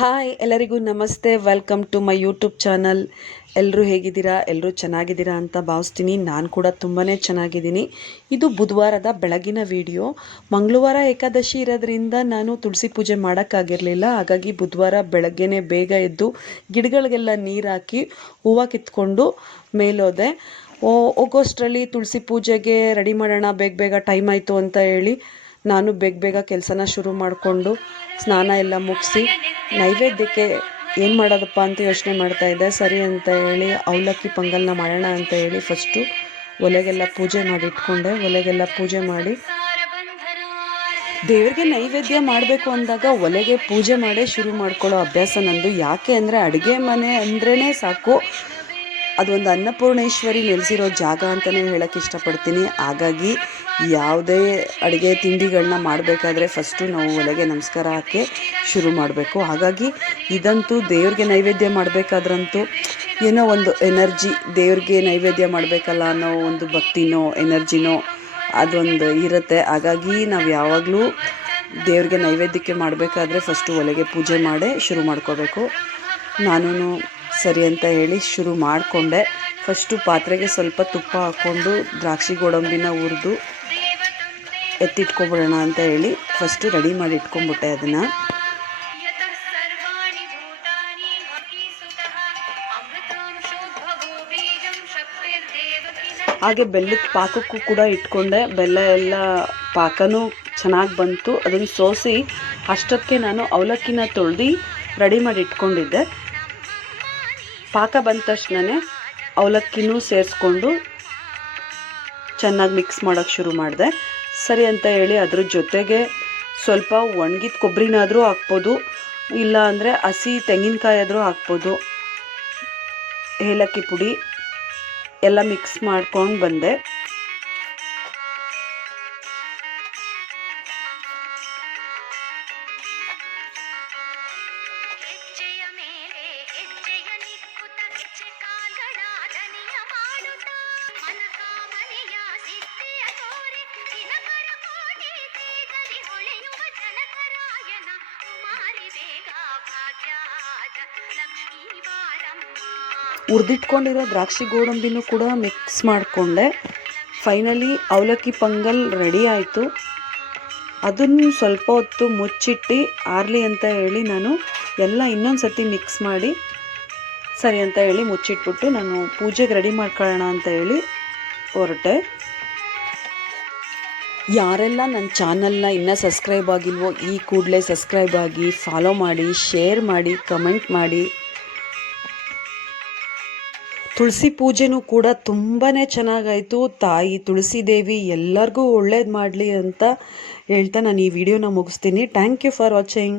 Hi ಎಲ್ಲರಿಗೂ ನಮಸ್ತೆ. Welcome to my YouTube channel. ಎಲ್ಲರೂ ಹೇಗಿದ್ದೀರಾ? ಎಲ್ಲರೂ ಚೆನ್ನಾಗಿದ್ದೀರಾ ಅಂತ ಭಾವಿಸ್ತೀನಿ. ನಾನು ಕೂಡ ತುಂಬಾ ಚೆನ್ನಾಗಿದ್ದೀನಿ. ಇದು ಬುಧವಾರದ ಬೆಳಗಿನ ವಿಡಿಯೋ. ಮಂಗಳವಾರ ಏಕಾದಶಿ ಇರೋದ್ರಿಂದ ನಾನು ತುಳಸಿ ಪೂಜೆ ಮಾಡೋಕ್ಕಾಗಿರಲಿಲ್ಲ. ಹಾಗಾಗಿ ಬುಧವಾರ ಬೆಳಗ್ಗೆನೇ ಬೇಗ ಎದ್ದು ಗಿಡಗಳಿಗೆಲ್ಲ ನೀರು ಹಾಕಿ ಹೂವು ಕಿತ್ಕೊಂಡು ಮೇಲೋದೆ. ಹೋಗೋಷ್ಟರಲ್ಲಿ ತುಳಸಿ ಪೂಜೆಗೆ ರೆಡಿ ಮಾಡೋಣ, ಬೇಗ ಬೇಗ ಟೈಮ್ ಆಯಿತು ಅಂತ ಹೇಳಿ ನಾನು ಬೇಗ ಕೆಲಸನ ಶುರು ಮಾಡಿಕೊಂಡು ಸ್ನಾನ ಎಲ್ಲ ಮುಗಿಸಿ ನೈವೇದ್ಯಕ್ಕೆ ಏನು ಮಾಡೋದಪ್ಪ ಅಂತ ಯೋಚನೆ ಮಾಡ್ತಾಯಿದ್ದೆ. ಸರಿ ಅಂತ ಹೇಳಿ ಅವಲಕ್ಕಿ ಪೊಂಗಲ್ನ ಮಾಡೋಣ ಅಂತ ಹೇಳಿ ಫಸ್ಟು ಒಲೆಗೆಲ್ಲ ಪೂಜೆ ಮಾಡಿ ಇಟ್ಕೊಂಡೆ. ಒಲೆಗೆಲ್ಲ ಪೂಜೆ ಮಾಡಿ ದೇವ್ರಿಗೆ ನೈವೇದ್ಯ ಮಾಡಬೇಕು ಅಂದಾಗ ಒಲೆಗೆ ಪೂಜೆ ಮಾಡೇ ಶುರು ಮಾಡ್ಕೊಳ್ಳೋ ಅಭ್ಯಾಸ ನಂದು. ಯಾಕೆ ಅಂದರೆ ಅಡುಗೆ ಮನೆ ಅಂದ್ರೇ ಸಾಕು, ಅದೊಂದು ಅನ್ನಪೂರ್ಣೇಶ್ವರಿ ನೆಲೆಸಿರೋ ಜಾಗ ಅಂತಲೇ ಹೇಳೋಕ್ಕೆ ಇಷ್ಟಪಡ್ತೀನಿ. ಹಾಗಾಗಿ ಯಾವುದೇ ಅಡುಗೆ ತಿಂಡಿಗಳನ್ನ ಮಾಡಬೇಕಾದ್ರೆ ಫಸ್ಟು ನಾವು ಒಲೆಗೆ ನಮಸ್ಕಾರ ಹಾಕಿ ಶುರು ಮಾಡಬೇಕು. ಹಾಗಾಗಿ ಇದಂತೂ ದೇವ್ರಿಗೆ ನೈವೇದ್ಯ ಮಾಡಬೇಕಾದ್ರಂತೂ ಏನೋ ಒಂದು ಎನರ್ಜಿ, ದೇವ್ರಿಗೆ ನೈವೇದ್ಯ ಮಾಡಬೇಕಲ್ಲ ಅನ್ನೋ ಒಂದು ಭಕ್ತಿನೋ ಎನರ್ಜಿನೋ ಅದೊಂದು ಇರುತ್ತೆ. ಹಾಗಾಗಿ ನಾವು ಯಾವಾಗಲೂ ದೇವ್ರಿಗೆ ನೈವೇದ್ಯಕ್ಕೆ ಮಾಡಬೇಕಾದ್ರೆ ಫಸ್ಟು ಒಲೆಗೆ ಪೂಜೆ ಮಾಡೇ ಶುರು ಮಾಡ್ಕೋಬೇಕು. ನಾನು ಸರಿ ಅಂತ ಹೇಳಿ ಶುರು ಮಾಡಿಕೊಂಡೆ. ಫಸ್ಟು ಪಾತ್ರೆಗೆ ಸ್ವಲ್ಪ ತುಪ್ಪ ಹಾಕ್ಕೊಂಡು ದ್ರಾಕ್ಷಿ ಗೋಡಂಬಿನ ಹುರಿದು ಎತ್ತಿಟ್ಕೊಬಿಡೋಣ ಅಂತ ಹೇಳಿ ಫಸ್ಟು ರೆಡಿ ಮಾಡಿ ಇಟ್ಕೊಂಡ್ಬಿಟ್ಟೆ ಅದನ್ನು. ಹಾಗೆ ಬೆಲ್ಲದ ಪಾಕಕ್ಕೂ ಕೂಡ ಇಟ್ಕೊಂಡೆ. ಬೆಲ್ಲ ಎಲ್ಲ ಪಾಕನೂ ಚೆನ್ನಾಗಿ ಬಂತು. ಅದನ್ನು ಸೋಸಿ ಅಷ್ಟಕ್ಕೆ ನಾನು ಅವಲಕ್ಕಿನ ತೊಳೆದು ರೆಡಿ ಮಾಡಿ ಇಟ್ಕೊಂಡಿದ್ದೆ. ಪಾಕ ಬಂದ ತಕ್ಷಣವೇ ಅವಲಕ್ಕಿನೂ ಸೇರಿಸ್ಕೊಂಡು ಚೆನ್ನಾಗಿ ಮಿಕ್ಸ್ ಮಾಡೋಕ್ಕೆ ಶುರು ಮಾಡಿದೆ. ಸರಿ ಅಂತ ಹೇಳಿ ಅದ್ರ ಜೊತೆಗೆ ಸ್ವಲ್ಪ ಒಣಗಿದ ಕೊಬ್ಬರಿನಾದರೂ ಹಾಕ್ಬೋದು, ಇಲ್ಲ ಅಂದರೆ ಹಸಿ ತೆಂಗಿನಕಾಯಿ ಆದರೂ ಹಾಕ್ಬೋದು. ಏಲಕ್ಕಿ ಪುಡಿ ಎಲ್ಲ ಮಿಕ್ಸ್ ಮಾಡ್ಕೊಂಡು ಬಂದೆ. ಹುರಿದಿಟ್ಕೊಂಡಿರೋ ದ್ರಾಕ್ಷಿ ಗೋಡಂಬಿನೂ ಕೂಡ ಮಿಕ್ಸ್ ಮಾಡಿಕೊಂಡೆ. ಫೈನಲಿ ಅವಲಕ್ಕಿ ಪೊಂಗಲ್ ರೆಡಿ ಆಯಿತು. ಅದನ್ನು ಸ್ವಲ್ಪ ಹೊತ್ತು ಮುಚ್ಚಿಟ್ಟು ಆರಲಿ ಅಂತ ಹೇಳಿ ನಾನು ಎಲ್ಲ ಇನ್ನೊಂದು ಸರ್ತಿ ಮಿಕ್ಸ್ ಮಾಡಿ ಸರಿ ಅಂತ ಹೇಳಿ ಮುಚ್ಚಿಟ್ಬಿಟ್ಟು ನಾನು ಪೂಜೆಗೆ ರೆಡಿ ಮಾಡ್ಕೊಳ್ಳೋಣ ಅಂತ ಹೇಳಿ ಹೊರಟೆ. ಯಾರೆಲ್ಲ ನನ್ನ ಚಾನಲ್ನ ಇನ್ನೂ ಸಬ್ಸ್ಕ್ರೈಬ್ ಆಗಿಲ್ವೋ ಈ ಕೂಡಲೇ ಸಬ್ಸ್ಕ್ರೈಬ್ ಆಗಿ, ಫಾಲೋ ಮಾಡಿ, ಶೇರ್ ಮಾಡಿ, ಕಮೆಂಟ್ ಮಾಡಿ. ತುಳಸಿ ಪೂಜೆನೂ ಕೂಡ ತುಂಬಾ ಚೆನ್ನಾಗಾಯಿತು. ತಾಯಿ ತುಳಸಿ ದೇವಿ ಎಲ್ಲರಿಗೂ ಒಳ್ಳೇದು ಮಾಡಲಿ ಅಂತ ಹೇಳ್ತಾ ನಾನು ಈ ವಿಡಿಯೋನ ಮುಗಿಸ್ತೀನಿ. Thank you for watching.